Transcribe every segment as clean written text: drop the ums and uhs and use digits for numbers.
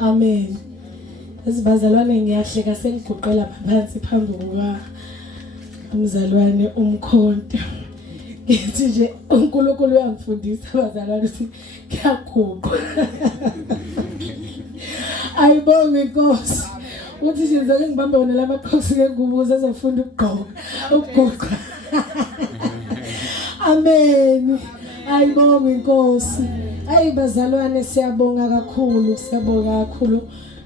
Amen. Bazalwane ngiyahleka sengiguqela phansi phambi kuka umzalwane umkhonto. Ngithi nje uNkulunkulu uyangifundisa bazalwane ukuthi ngiyaguqa. Ayibonge Nkosi. Uthi nje ngizake ngibambe wona lamaqhosi ngengubuza ezofunda ukuguqa. Amen. Ayibonge Nkosi. Ayi bazalwane siyabonga kakhulu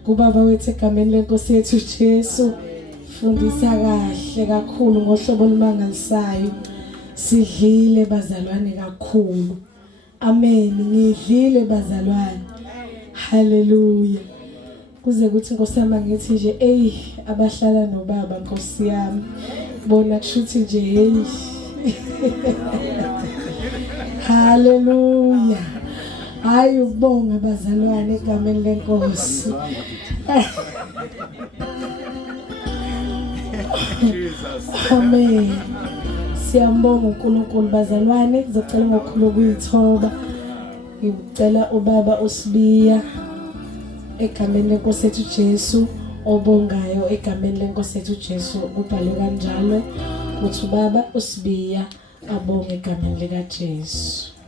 kubaba wethu egameni lenkosi yethu Jesu. Fundisa kahle kakhulu ngohlobo olumangalisayo. Sidlile bazalwane kakhulu. Amen. Ngidlile bazalwane. Hallelujah. Kuze kuthi Nkosi yami ngithi nje abahlala nobaba Nkosi yami bona kushuthi nje Hallelujah. Hayi ubonga bazalwane egameni lenkosi. Amen. Siyambonga uNkulunkulu bazalwane, ngizocela ngokukhulu ukuyithoba. Ngicela ubaba uSibiya egameni lenkosi yethu Jesu obongayo egameni lenkosi yethu Jesu kubhalwe kanjalo ukuthi ubaba uSibiya abonge egameni lika Jesu.